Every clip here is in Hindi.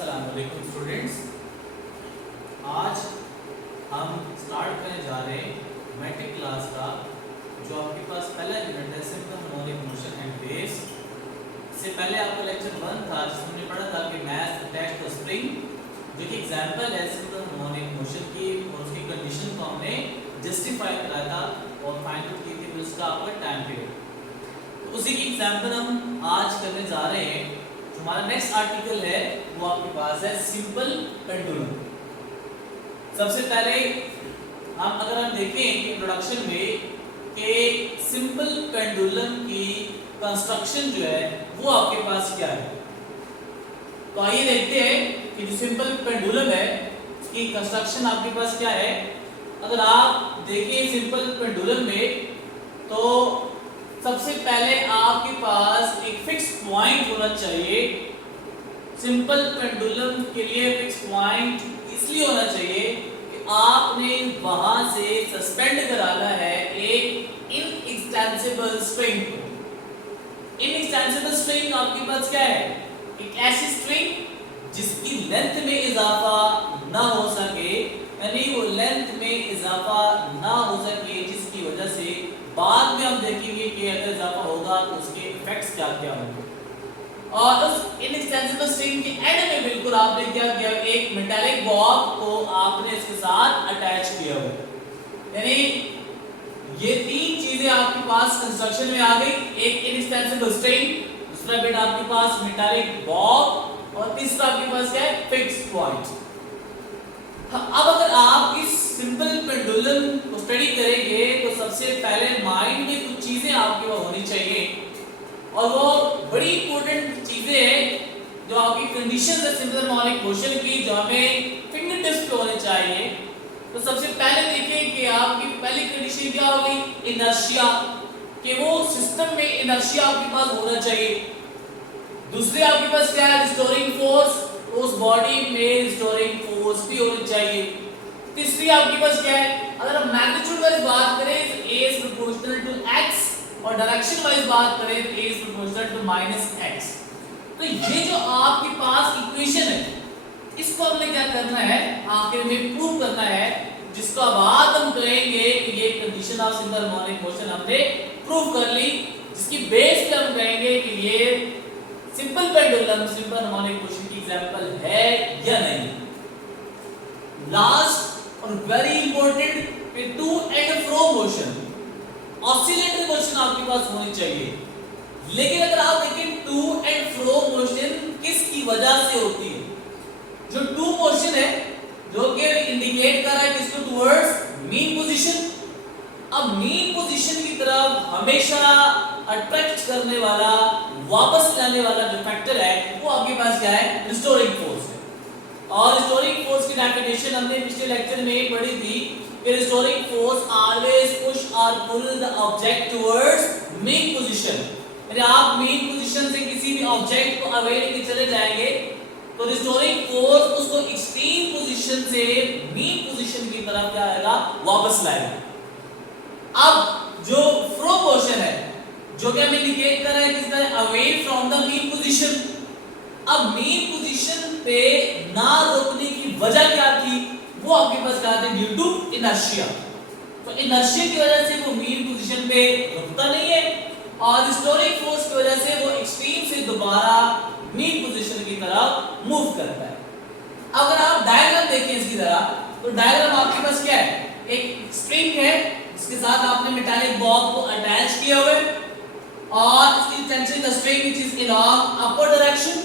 अस्सलामुअलैकुम स्टूडेंट्स, आज हम स्टार्ट करने जा रहे हैं मैट्रिक क्लास का जो आपके पास पहला यूनिट है simple harmonic motion and waves. इससे पहले आपका लेक्चर 1 था जिसमें हमने पढ़ा था कि मैथ अटैच्ड टू स्प्रिंग जो कि एग्जांपल है सिंपल हार्मोनिक मोशन की, और उसकी कंडीशन को हमने जस्टिफाई करा था और फाइंड आउट की थी फिर उसका आपका टाइम पीरियड। तो उसी की एग्जांपल हम आज करने जा रहे हैं। हमारा नेक्स्ट आर्टिकल है वो आपके पास है सिंपल पेंडुलम। सबसे पहले अगर हम देखें कि इंट्रोडक्शन में कि सिंपल पेंडुलम की कंस्ट्रक्शन जो है वो आपके पास क्या है, तो आइए देखते हैं कि जो सिंपल पेंडुलम है उसकी कंस्ट्रक्शन आपके पास क्या है। अगर आप देखें सिंपल पेंडुलम में तो सबसे पहले आपके पास एक फिक्स पॉइंट होना चाहिए। सिंपल पेंडुलम के लिए फिक्स पॉइंट इसलिए होना चाहिए कि आपने वहां से सस्पेंड कराना है एक इनएक्सटेंसिबल स्ट्रिंग को। इनएक्सटेंसिबल स्ट्रिंग आपके पास क्या है, एक ऐसी स्ट्रिंग जिसकी लेंथ में इजाफा ना हो सके, यानी वो लेंथ में इजाफा ना हो सके जिसकी वजह से बाद में हम देखेंगे कि अगर इजाफा होगा तो उसके इफेक्ट्स क्या क्या होंगे। और उस इनएक्सटेंसिबल स्ट्रिंग के एंड में बिल्कुल आपने क्या किया, एक मेटालिक बॉब को आपने इसके साथ अटैच किया हुआ, यानी ये तीन चीजें आपके पास कंस्ट्रक्शन में आ गई। एक इनएक्सटेंसिबल स्ट्रिंग, दूसरा बिट आपके पास मेटालिक बॉब और तीसरा आपके पास क्या है, फिक्स पॉइंट। अब अगर आप इस सिंपल पेंडुलम को स्टडी करेंगे तो सबसे पहले माइंड में कुछ चीजें आपके पास होनी चाहिए, और वो बड़ी इंपॉर्टेंट चीजें हैं जो आपकी कंडीशन है सिंपल हार्मोनिक मोशन की, जो हमें फिंगर टिप्स पे होने चाहिए। तो सबसे पहले देखें कि आपकी पहली कंडीशन क्या होगी, इनर्शिया, कि वो सिस्टम में इनर्शिया आपके पास होना चाहिए। दूसरी आपके पास क्या है, रिस्टोरिंग फोर्स, उस बॉडी में रिस्टोरिंग फोर्स भी होनी चाहिए। तीसरी आपके पास क्या है, अगर हम मैग्नीट्यूड वाइज बात करें तो a is proportional to x, और डायरेक्शन वाइज बात करें तो a is proportional to -x। तो ये जो आपके पास इक्वेशन है इसको हमने क्या करना है, आखिर में प्रूव करना है, जिसका बाद हम कहेंगे कि ये condition of simple harmonic motion हमने प्रूव कर ली, जिसकी बेस पे हम कहेंगे कि ये simple pendulum simple harmonic motion की एग्जांपल है या नहीं। लास्ट और very important, to and fro motion, oscillatory motion आपके पास होनी चाहिए। लेकिन अगर आप देखें टू एंड फ्रो मोशन किसकी वजह से होती है, जो टू मोशन है जो कि इंडिकेट कर रहा है किसको, टुवर्ड्स मीन पोजीशन। अब मीन पोजीशन की तरफ हमेशा अट्रैक्ट करने वाला, वापस लाने वाला जो फैक्टर है वो आपके पास क्या है, रिस्टोरिंग फोर्स है। और रिस्टोरिंग फोर्स की डेफिनेशन हमने पिछले लेक्चर में पढ़ी थी कि रिस्टोरिंग फोर्स ऑलवेज पुश और pull the object towards mean position. यानी आप मीन पोजीशन से किसी भी ऑब्जेक्ट को अवे लेके चले जाएंगे तो रिस्टोरिंग फोर्स उसको एक्सट्रीम पोजीशन से मीन पोजीशन की तरफ क्या आएगा, वापस लाएगा। अब जो फ्लो मोशन है जो कि हमें इंडिकेट कर रहा है किसका, away from the mean position. अब मीन पोजीशन पे ना रुकने की वजह क्या थी, वो आपके पास क्या थी, ड्यू टू इनर्शिया। तो इनर्शिया की वजह से वो मीन पोजीशन पे रुकता नहीं है, और रिस्टोरिंग फोर्स की वजह से वो एक्सट्रीम से दोबारा मीन पोजीशन की तरफ मूव करता है। अगर आप डायग्राम देखें इसकी तरह, तो डायग्राम आपके पास क्या है, एक स्ट्रिंग है जिसके साथ आपने मेटालिक बॉब को अटैच किया हुआ है, और इसकी tension the string which is along upward direction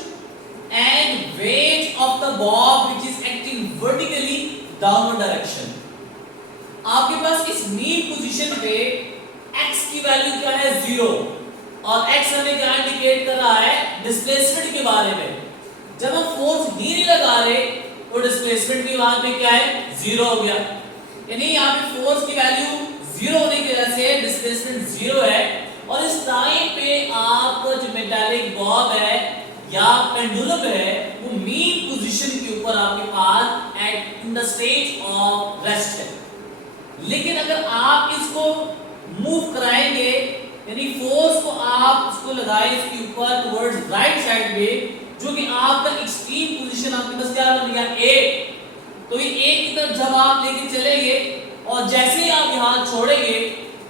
and weight of the bob which is acting vertically downward direction। आपके पास इस मीन पोजीशन पे x की वैल्यू क्या है, 0, और x हमें क्या इंडिकेट कर रहा है, डिस्प्लेसमेंट के बारे में। जब हम फोर्स नहीं लगा रहे तो डिस्प्लेसमेंट की वहां पे क्या है, 0 हो गया, यानी यहाँ पे फोर्स की वैल्यू 0 होने की वजह से डिस्प्लेसमेंट 0 है। और इस टाइम पे आपका जो मेटालिक बॉब है या पेंडुलम है वो मीन पोजीशन के ऊपर आपके पास at in the stage of rest है। लेकिन अगर आप इसको मूव कराएंगे यानी फोर्स को आप इसको लगाए इसके ऊपर टुवर्ड्स राइट साइड पे, जो कि आपका एक्सट्रीम पोजीशन आपके पास क्या बन गया ए। तो ये ए की तरफ जब आप लेके चलेंगे और जैसे ही आप यहां छोड़ेंगे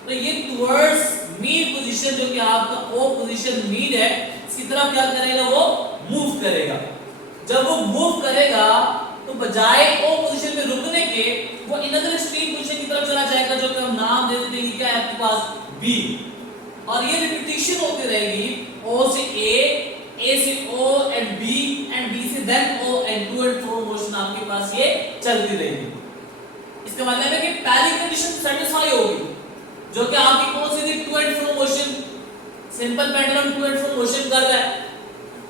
तो ये टुवर्ड्स मीड पोजीशन, जो कि आपका ओ पोजीशन मीड है, इसकी तरफ क्या करेगा, वो मूव करेगा। जब वो मूव करेगा तो बजाय ओ पोजीशन में रुकने के वो इनअदर एक्सट्रीम पोजीशन की तरफ चला जाएगा, जो कि हम नाम दे देते हैं क्या है आपके पास, बी। और ये रिपीटिशन होती रहेगी ओ से ए से ओ एंड बी से then O and to and fro motion आपके पास ये चलती रहेगी। इसका मतलब है कि पहली कंडीशन सेटिस्फाई होगी, जो कि आपकी कौन सी थी, to and fro motion, simple pendulum to and fro motion कर रहा है।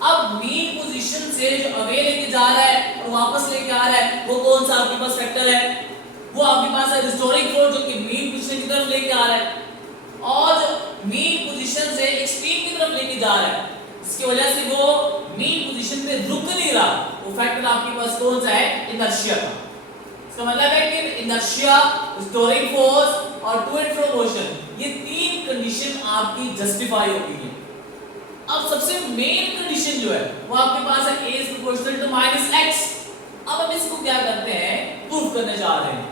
अब मीन पोजीशन से जो अवे लेके जा रहा है और वापस लेके आ रहा है, वो कौन सा आपके पास फैक्टर है, वो आपके पास है रिस्टोरिंग फोर्स, जो कि मीन पोजीशन की तरफ लेके आ रहा है, और जो मीन पोजीशन से एक्सट्रीम की तरफ लेके जा रहा है, इसकी वजह से वो मीन पोजीशन पे रुक नहीं रहा, वो फैक्टर आपके पास कौन सा है, इनर्शिया का। इसका मतलब है कि इनर्शिया, रिस्टोरिंग फोर्स और टू एंड फ्रो मोशन, ये तीन कंडीशन आपकी जस्टिफाई होगी। अब सबसे मेन कंडीशन जो है वो आपके पास है a is proportional to minus x। अब हम इसको क्या करते हैं, प्रूव करने जा रहे हैं।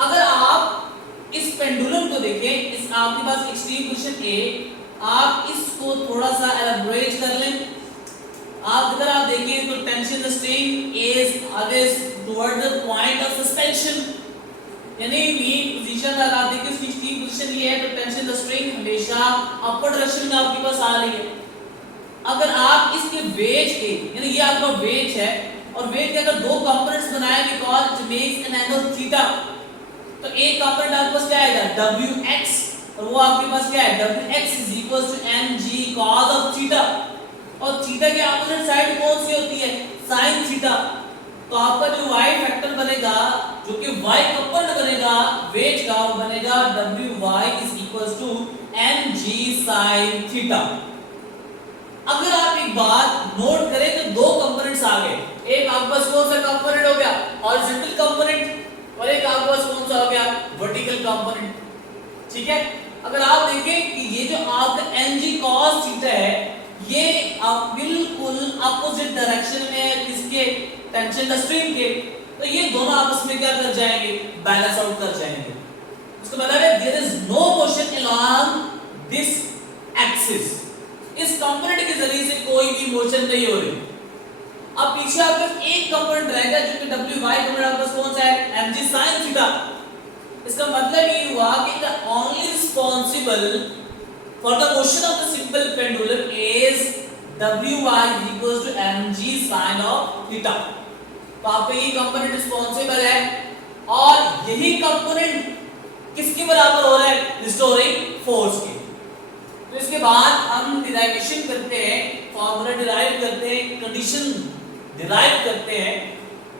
अगर आप इस पेंडुलम को देखें, इस आपके पास एक्सट्रीम पोजीशन a, आप इसको थोड़ा सा एलाबोरेट कर लें। अगर आप देखें तो tension the string is always toward the point of suspension, यानी मीन पोजीशन अगर आप देखिए उसकी एक्सट्रीम पोजीशन ये है तो टेंशन द स्ट्रिंग हमेशा अपवर्ड डायरेक्शन में आपके पास आ रही है। अगर आप इसके वेज के, यानी ये आपका वेज है और वेज के अगर दो कंपोनेंट्स बनाए because it makes an angle theta, तो एक कंपोनेंट आपके पास क्या आएगा, wx, और वो आपके पास क्या है, wx mg cos of theta, और थीटा के अपोजिट साइड कौन सी होती है, sin थीटा। तो आपका जो y फैक्टर बनेगा, जो कि y कपल्ड बनेगा वेज का, वो बनेगा wy mg sin थीटा। अगर आप एक बात नोट करें तो दो कंपोनेंट्स आ गए, एक आपके पास कौन सा कंपोनेंट हो गया, हॉरिजॉन्टल कंपोनेंट, और एक आपके पास कौन सा हो गया, वर्टिकल कंपोनेंट। ठीक है, अगर आप देखें कि ये जो आपका mg cos थीटा है, ये आप बिल्कुल अपोजिट डायरेक्शन में किसके, टेंशन द स्ट्रिंग के, तो ये दोनों आपस में क्या कर जाएंगे, बैलेंस आउट कर जाएंगे। इसका मतलब है there is no motion along this axis, इस कंपोनेंट के जरिए से कोई भी मोशन नहीं हो रही। अब पीछे आपके पास एक कंपोनेंट रहेगा जो कि wy कंपोनेंट आपके पास कौन सा है, mg sin थीटा। इसका मतलब ये हुआ कि the only responsible for the motion of the simple pendulum is wy mg sin of theta. तो आपका ये कंपोनेंट रिस्पांसिबल है, और यही कंपोनेंट किसके बराबर हो रहा है, रिस्टोरिंग फोर्स के। तो इसके बाद हम डिराइवेशन करते हैं, फॉर्मूला डिराइव करते हैं, कंडीशन डिराइव करते हैं।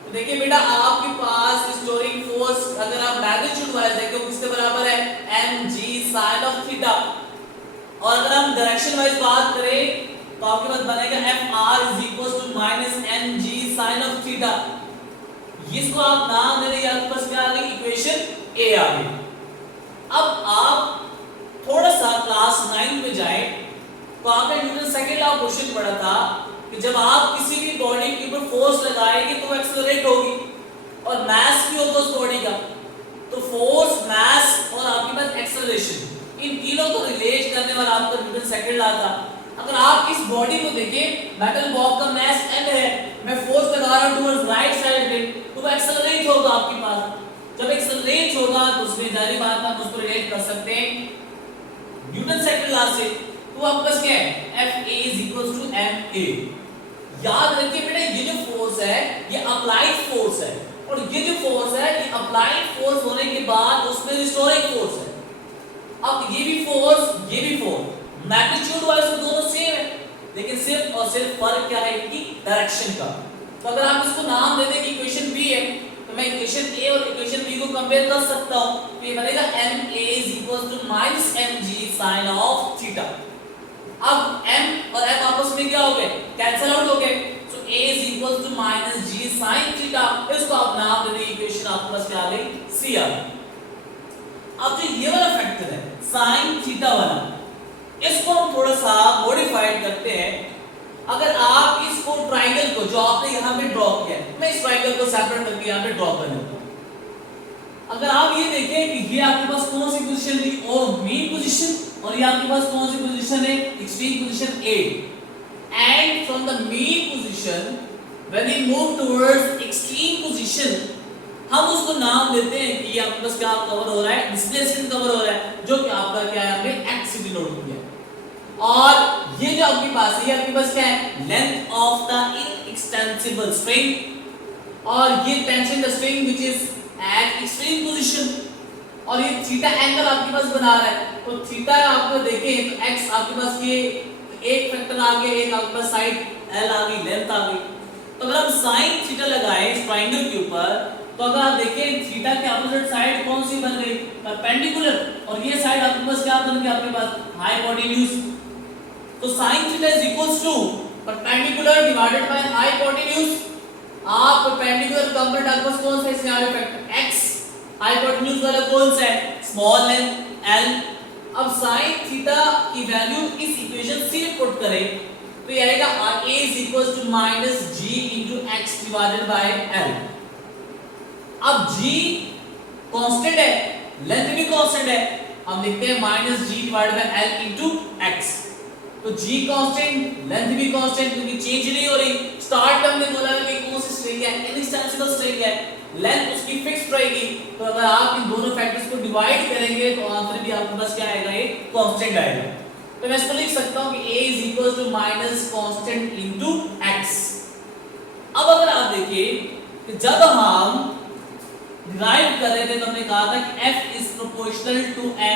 तो देखिए बेटा, आपके पास रिस्टोरिंग फोर्स अगर आप मैग्नीट्यूड वाइज देखें तो किसके बराबर है, mg sin of थीटा, और अगर हम डायरेक्शन वाइज बात करें तो आपके पास बनेगा Fr mg sin of theta. इसको आप नाम दे देंगे, आपके पास क्या आ गई, इक्वेशन A आ गई। अब आप थोड़ा सा क्लास 9 में जाएं तो आपने न्यूटन सेकंड लॉ क्वेश्चन पढ़ा था कि जब आप किसी भी बॉडी के ऊपर फोर्स लगाएंगे तो वो एक्सेलरेट होगी, और मास भी होगा उस बॉडी का। तो फोर्स, मास और आपके पास एक्सेलरेशन, इन तीनों को रिलेट करने वाला आपका न्यूटन सेकंड लॉ था। अगर आप इस बॉडी को देखें, मेटल बॉल का मास m है, मैं फोर्स लगा रहा हूं टुवर्ड्स राइट साइड पे, तो वो एक्सेलरेट होगा आपके पास। जब एक्सेलरेट होगा तो उसमें जारी बात है, हम उसको रिलेट कर सकते हैं न्यूटन सेकंड लॉ से। तो आपके पास क्या है, Fa ma। याद रखिए बेटा, ये जो फोर्स है ये अप्लाइड फोर्स है, और ये जो फोर्स है ये अप्लाइड फोर्स होने के बाद उसमें रिस्टोरिंग फोर्स है। अब ये भी फोर्स, ये भी फोर्स, मैग्नीट्यूड वाइज तो दोनों सेम है, लेकिन सिर्फ और सिर्फ फर्क क्या है, इनकी डायरेक्शन का। तो अगर आप इसको नाम दे दें कि इक्वेशन B है, तो मैं इक्वेशन A और इक्वेशन B को कंपेयर कर सकता हूं। तो ये बनेगा ma mg sin of theta. अब m और m आपस में क्या हो गए, कैंसिल आउट हो गए, सो a g sin थीटा, इसको आप नाम दे दें, इक्वेशन आपके पास क्या आ गई, C आ गई। अब जो ये वाला फैक्टर है साइन थीटा बना। इसको हम थोड़ा सा मॉडिफाइड करते हैं। अगर आप इसको ट्राइंगल को जो आपने यहाँ पे ड्रॉ किया है, मैं इस ट्राइंगल को सेपरेट करके यहाँ पे ड्रॉ कर लेता हूँ। अगर आप ये देखें कि ये आपके पास कौन सी पोजीशन थी, और मीन पोजीशन, और ये आपके पास कौन सी पोजीशन है, extreme position A. And from the mean position when we move towards extreme position, हम उसको नाम देते हैं कि ये आपके पास क्या कवर हो रहा है, डिस्प्लेसमेंट कवर हो रहा है, जो कि आपका क्या है, हमने एक्स से डिनोट किया है। और ये जो आपके पास है, ये आपके पास क्या है, length of the inextensible string, और ये tension the string which is eight extreme position, और ये थीटा एंगल आपके पास बना रहा है। तो थीटा आपको देखें तो एक्स आपके पास ये एक फैक्टर आ गया, एक आपके पास साइड एल आ गई, लेंथ आ गई। तो अगर हम साइन थीटा लगाएं इस ट्रायंगल के ऊपर, तो अगर आप देखें थीटा के अपोजिट साइड कौन सी बन गई, परपेंडिकुलर, और ये साइड आपके पास क्या बन गया, आपके पास हाइपोटेन्यूज। तो sin theta is equals to perpendicular divided by hypotenuse. आप परपेंडिकुलर कंपोनेंट आपके पास कौन सा है, इसमें आ फैक्टर x, हाइपोटेन्यूज वाला कौन सा है, स्मॉल लेंथ l। अब sin थीटा की वैल्यू इस इक्वेशन से पुट करें तो ये आएगा a is equals to minus g into x divided by l। अब g कांस्टेंट है, लेंथ भी कांस्टेंट है, हम लिखते हैं minus g divided by l into x। तो g कांस्टेंट, लेंथ भी कांस्टेंट, क्योंकि चेंज नहीं हो रही। स्टार्ट में हमने बोला है कि कौन सी स्ट्रिंग है, इनएक्सटेंसिबल स्ट्रिंग है, लेंथ उसकी फिक्स्ड रहेगी। तो अगर आप इन दोनों फैक्टर्स को डिवाइड करेंगे तो आंसर भी आपके पास क्या आएगा, ये कांस्टेंट आएगा। तो मैं इसको लिख सकता हूं कि a is equal to minus constant into x। अब अगर आप देखिए कि जब हम डिराइव कर रहे थे तो हमने कहा था कि f is proportional to ma।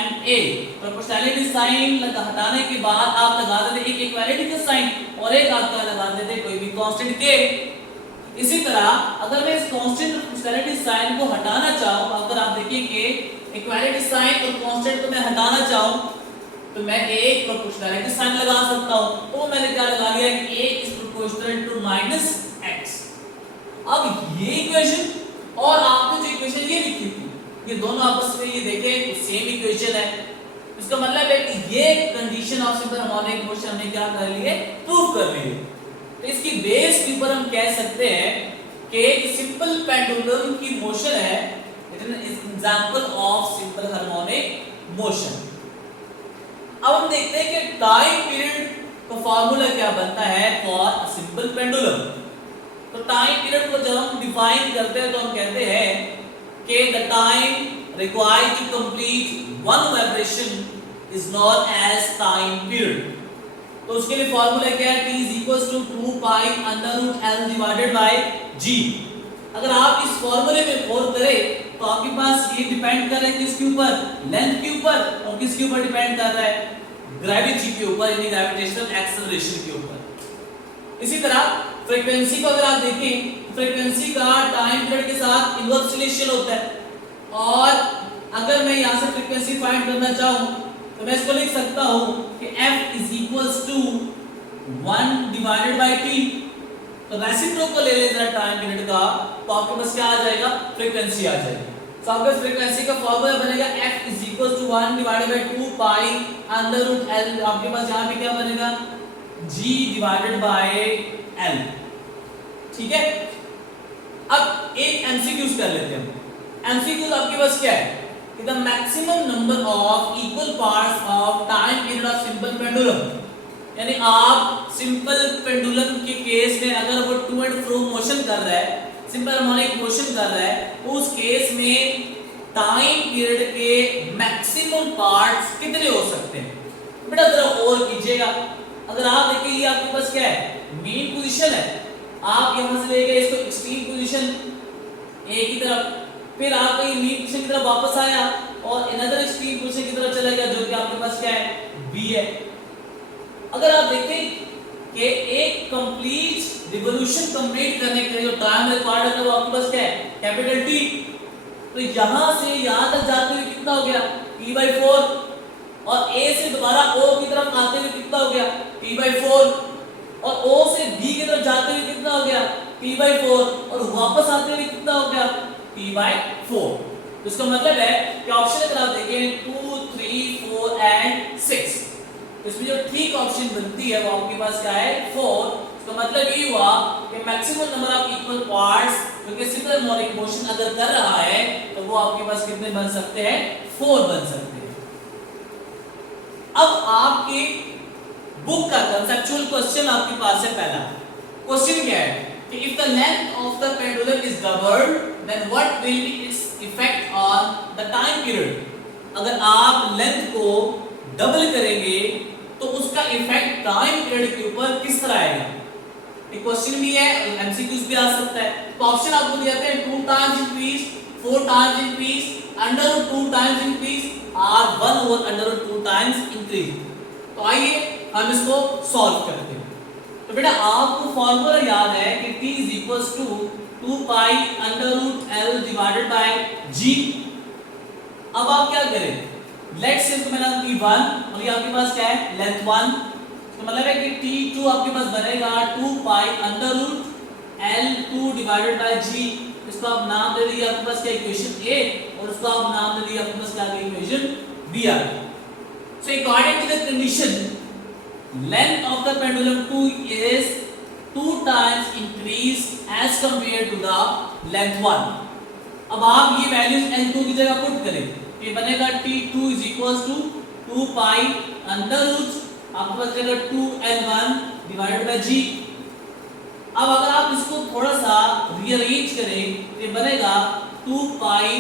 Proportionality sign हटाने के बाद आप लगा देते एक इक्वालिटी का साइन, और एक आपका लगा देते कोई भी कांस्टेंट k। इसी तरह अगर मैं इस कांस्टेंट प्रोपोर्शनैलिटी साइन को हटाना चाहूं, अगर आप देखिए कि इक्वालिटी साइन और कांस्टेंट को मैं हटाना चाहूं तो मैं एक प्रोपोर्शनैलिटी साइन लगा सकता हूं। तो मैंने क्या लगा लिया कि a is proportional to minus x। अब ये इक्वेशन और आपने जो इक्वेशन ये लिखी थी, ये दोनों आपस में ये देखें सेम इक्वेशन है। इसका मतलब है कि ये condition of simple harmonic motion हमने क्या कर ली है, प्रूव कर ली है। तो इसकी बेस के ऊपर हम कह सकते हैं कि सिंपल पेंडुलम की मोशन है, it is an example of simple harmonic motion. अब हम देखते हैं कि टाइम पीरियड का फार्मूला क्या बनता है फॉर अ सिंपल पेंडुलम। तो टाइम पीरियड को जब हम डिफाइन करते हैं तो हम कहते हैं कि the time required to complete one vibration is known as time period. तो उसके लिए फार्मूला क्या है, t is equals to 2 pi under root l divided by g। अगर आप इस फार्मूले में गौर करें तो आपके पास ये डिपेंड कर रहा है किसके ऊपर, लेंथ के ऊपर, और किसके ऊपर डिपेंड कर रहा है, ग्रेविटी के ऊपर, यानी ग्रेविटेशनल एक्सेलरेशन के ऊपर। इसी तरह फ्रीक्वेंसी को अगर आप देखें, फ्रीक्वेंसी का टाइम पीरियड के साथ इनवर्स रिलेशन होता है। और अगर मैं यहां से फ्रीक्वेंसी फाइंड करना चाहूं तो मैं इसको लिख सकता हूं कि f is equals to 1 divided by t। तो रेसिप्रोकल को ले लें जरा टाइम पीरियड का, तो आपके पास क्या आ जाएगा, फ्रीक्वेंसी आ जाएगी। तो आपके फ्रीक्वेंसी का फार्मूला बनेगा f is equals to 1 divided by 2 pi under root l। आपके पास यहां पे क्या बनेगा, g डिवाइडेड बाय l। ठीक है। अब एक एमसीक्यूज कर लेते हैं। एमसीक्यूज आपके पास क्या है, the maximum number of equal parts of time period of simple pendulum. यानी आप सिंपल पेंडुलम के केस में अगर वो टू एंड फ्रो मोशन कर रहा है, सिंपल हार्मोनिक मोशन कर रहा है, तो उस केस में टाइम पीरियड के मैक्सिमम पार्ट्स कितने हो सकते हैं। बेटा जरा और कीजिएगा। अगर आप देखिए ये आपके पास क्या है, मीन पोजीशन है, आप यहां से ले गए इसको एक्सट्रीम पोजीशन ए की तरफ, फिर आप ये मीन पोजीशन की तरफ वापस आया और अनदर एक्सट्रीम पोजीशन की तरफ चला गया, जो कि आपके पास क्या है, बी है। अगर आप देखें कि एक कंप्लीट रिवॉल्यूशन कंप्लीट करने के लिए जो टाइम रिक्वायर्ड है वो आपके पास क्या है, कैपिटल टी। तो यहां से यहां तक जाते हुए कितना हो गया, t/4, और a से दोबारा o की तरफ आते हुए कितना हो गया, t/4, और o से b की तरफ जाते हुए कितना हो गया, t/4, और वापस आते हुए कितना हो गया, t/4। तो इसका मतलब है कि ऑप्शन अगर आप देखें 2, 3, 4 एंड 6, तो इसमें जो ठीक ऑप्शन बनती है वो आपके पास क्या है 4। इसका मतलब ये हुआ कि maximum number of equal parts जो कि सिंगल हार्मोनिक मोशन अगर कर रहा है तो वो आपके पास कितने बन सकते हैं 4 बन सकते हैं। अब आपके बुक का कंसेप्चुअल क्वेश्चन आपके पास है। पहला क्वेश्चन क्या है कि if the length of the pendulum is doubled then what will be its effect on the time period. अगर आप लेंथ को डबल करेंगे तो उसका इफेक्ट टाइम पीरियड के ऊपर किस तरह आएगा। ये क्वेश्चन भी है और एमसीक्यूज भी आ सकता है। तो ऑप्शन आपको दिए जाते हैं 2 times increase, 4 times increase, √2 times increase और 1/2 टाइम्स इंक्रीज। तो आइए हम इसको सॉल्व करते हैं। तो बेटा आपको फार्मूला याद है कि t = 2 pi √L divided by g। अब आप क्या करें, लेट्स से तो मैंने t1 और ये आपके पास क्या है लेंथ 1, तो मतलब है कि t2 आपके पास बनेगा 2 पाई √L2 डिवाइडेड बाय g। इसको आप नाम दे दीजिए आपके पास क्या इक्वेशन A और उसको आप नाम दे दीजिए आपके पास क्या इक्वेशन B आ गई। So according to the condition length of the pendulum 2 is 2 times increase as compared to the length 1। अब आप ये वैल्यूज L2 की जगह पुट करें, ये बनेगा t2 = 2 पाई √ आपके पास रहेगा 2L1 डिवाइडेड बाय g। अब अगर आप इसको थोड़ा सा रीअरेंज करें तो ये बनेगा 2 पाई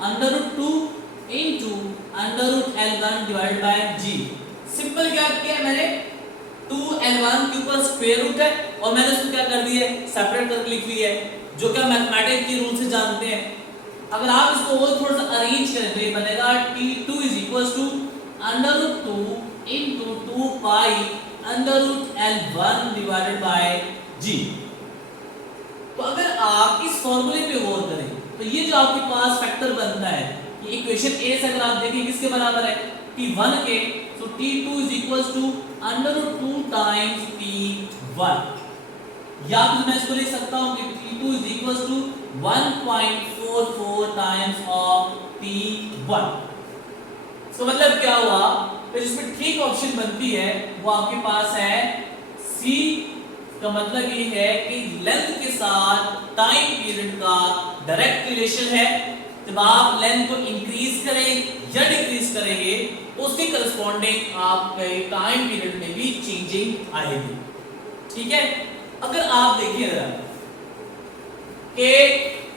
√2 into √L1 divided by g। Simple क्या किया मैंने 2L1 के ऊपर स्क्वायर रूट है और मैंने उसको क्या कर दिया है सेपरेट करके लिख लिया है, जो कि मैथमेटिक्स के रूल से जानते हैं। अगर आप इसको और थोड़ा सा अरेंज करें तो ये बनेगा t2 = √2 into 2 pi √L1 divided by g। तो अगर आप इस फॉर्मूले पे गौर करें तो ये जो आपके पास फैक्टर बनता है ये इक्वेशन A से अगर आप देखें किसके बराबर है t1 के, तो t2 = √2 टाइम्स t1, या फिर मैं इसको लिख सकता हूं कि t2 = 1.44 टाइम्स ऑफ t1। तो मतलब क्या हुआ, तो जिसमें ठीक ऑप्शन बनती है वो आपके पास है C। का मतलब ये है कि लेंथ के साथ टाइम पीरियड का डायरेक्ट रिलेशन है। जब आप लेंथ को इंक्रीज करें या डिक्रीज करेंगे तो उसके करस्पॉन्डिंग आपके टाइम पीरियड में भी चेंजिंग आएगी। ठीक है, अगर आप देखिए जरा कि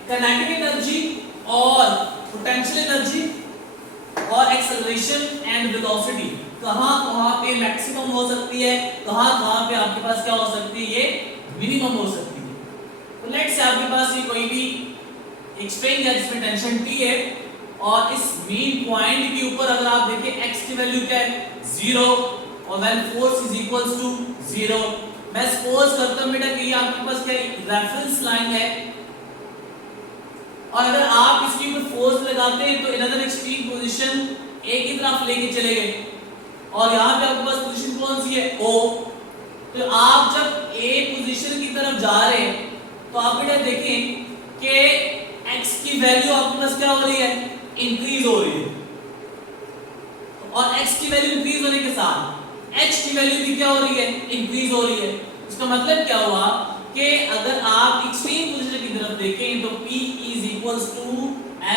काइनेटिक एनर्जी और पोटेंशियल एनर्जी और एक्सेलरेशन एंड वेलोसिटी कहां पे मैक्सिमम हो सकती है, कहां पे आपके पास क्या हो सकती है, ये मिनिमम हो सकती है। तो लेट्स से आपके पास ये कोई भी एक स्ट्रिंग है जिसमें टेंशन T है और इस मेन पॉइंट के ऊपर अगर आप देखिए x की वैल्यू क्या है 0 और व्हेन फोर्स = 0। मैं सपोज करता हूं बेटा कि ये आपके पास क्या रेफरेंस लाइन है और अगर आप इसके ऊपर फोर्स लगाते हैं तो अनदर एक्सट्रीम पोजीशन A की तरफ लेके चले गए और यहाँ पे आपके पास पोजीशन कौन सी है O। तो आप जब A पोजीशन की तरफ जा रहे हैं तो आप बेटा देखें कि x की वैल्यू आपके पास क्या हो रही है इंक्रीज हो रही है और x की वैल्यू इंक्रीज होने के साथ h की वैल्यू भी क्या हो रही है इंक्रीज हो रही है। इसका मतलब क्या हुआ कि अगर आप एक्सट्रीम पोजीशन की तरफ देखें तो P =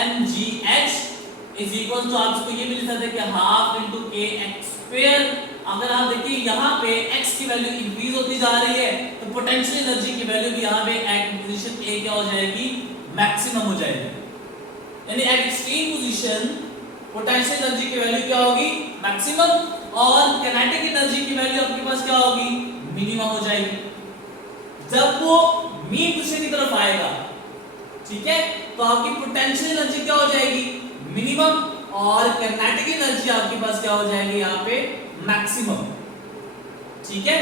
mgh = आप इसको ये भी लिख सकते हैं कि हाफ इनटू kx²। अगर आप देखिए यहाँ पे x की वैल्यू इंक्रीज होती जा रही है तो पोटेंशियल एनर्जी की वैल्यू भी यहाँ पे एट पोजीशन A क्या हो जाएगी मैक्सिमम हो जाएगी, यानी eight extreme position potential energy की वैल्यू क्या होगी मैक्सिमम और काइनेटिक एनर्जी की वैल्यू आपके पास क्या होगी मिनिमम हो जाएगी। जब वो मीन पोजीशन की तरफ आएगा, ठीक है, तो आपकी पोटेंशियल एनर्जी क्या हो जाएगी मिनिमम और काइनेटिक एनर्जी आपके पास क्या हो जाएगी यहाँ पे मैक्सिमम। ठीक है,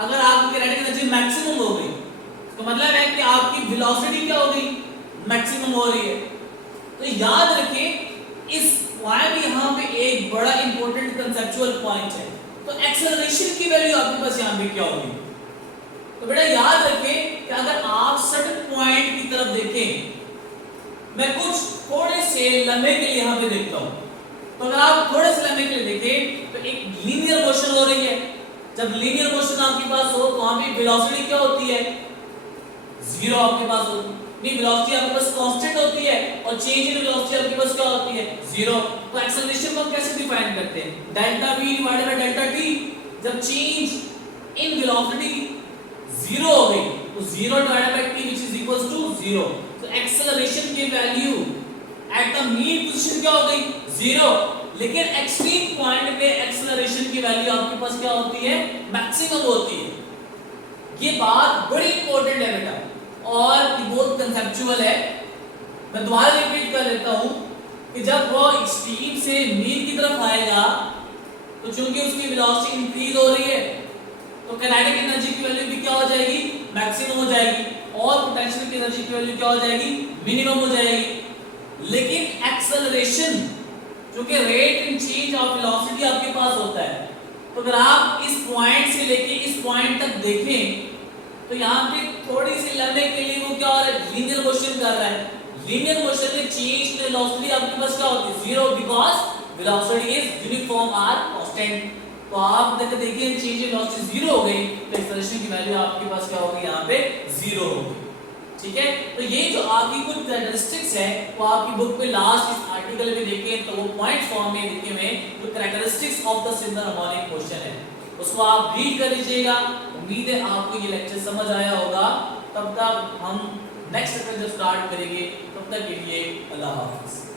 अगर आपकी काइनेटिक एनर्जी मैक्सिमम हो गई तो मतलब है कि आपकी वेलोसिटी क्या हो गई मैक्सिमम हो रही है। तो याद रखें इस पॉइंट यहाँ पे एक बड़ा इंपॉर्टेंट कंसेप्चुअल पॉइंट है। तो एक्सेलरेशन की वैल्यू आपके पास यहाँ पे क्या होगी, तो बेटा याद रखें कि अगर आप सर्टेन पॉइंट की तरफ देखें मैं कुछ थोड़े से लम्हे के लिए यहाँ पे देखता हूँ। तो अगर आप थोड़े से लम्हे के लिए देखें तो एक लीनियर मोशन हो रही है। जब लीनियर मोशन आपके पास हो तो वहां पे वेलोसिटी क्या होती है, जीरो आपके पास होती है। नहीं, वेलोसिटी आपके पास कांस्टेंट होती है और चेंज इन वेलोसिटी आपके पास क्या होती है, जीरो। तो एक्सेलरेशन को हम कैसे डिफाइन करते हैं, delta v divided by delta t। जब चेंज इन वेलोसिटी जीरो हो गई तो zero divided by t which is equals to zero. तो एक्सेलरेशन की value at the mean position क्या हो गई, जीरो। लेकिन एक्सट्रीम पॉइंट पे एक्सेलरेशन की वैल्यू आपके पास क्या होती है, मैक्सिमम होती है। ये बात बड़ी इंपॉर्टेंट है बेटा और ये बहुत कंसेप्चुअल है। मैं दोबारा रिपीट कर लेता हूं कि जब वो एक्सट्रीम से मीन की तरफ आएगा तो चूंकि उसकी वेलोसिटी इंक्रीज हो रही है तो काइनेटिक एनर्जी की वैल्यू भी क्या हो जाएगी, मैक्सिमम हो जाएगी और पोटेंशियल की एनर्जी की वैल्यू क्या हो जाएगी, मिनिमम हो जाएगी। लेकिन एक्सेलरेशन जो कि rate in change of velocity आपके पास होता है, तो अगर आप इस पॉइंट से लेके इस पॉइंट तक देखें तो यहाँ पे थोड़ी सी लंबे के लिए वो क्या हो रहा है, लीनियर मोशन कर रहा है। लीनियर मोशन में चेंज इन वेलोसिटी आपके पास क्या होती है, zero, because velocity is uniform or constant. तो आप देखिए चेंज इन वेलोसिटी जीरो हो गई तो एक्सेलरेशन की वैल्यू आपके पास क्या होगी, यहाँ पे जीरो होगी। ठीक है, तो ये जो आपकी कुछ कैरेक्टरिस्टिक्स है वो आपकी बुक में लास्ट इस आर्टिकल में देखें तो वो पॉइंट फॉर्म में लिखे हुए जो characteristics of the single harmonic motion है उसको आप रीड कर लीजिएगा। उम्मीद है आपको ये लेक्चर समझ आया होगा। तब तक हम नेक्स्ट लेक्चर जब स्टार्ट करेंगे तब तक के लिए अल्लाह हाफिज़।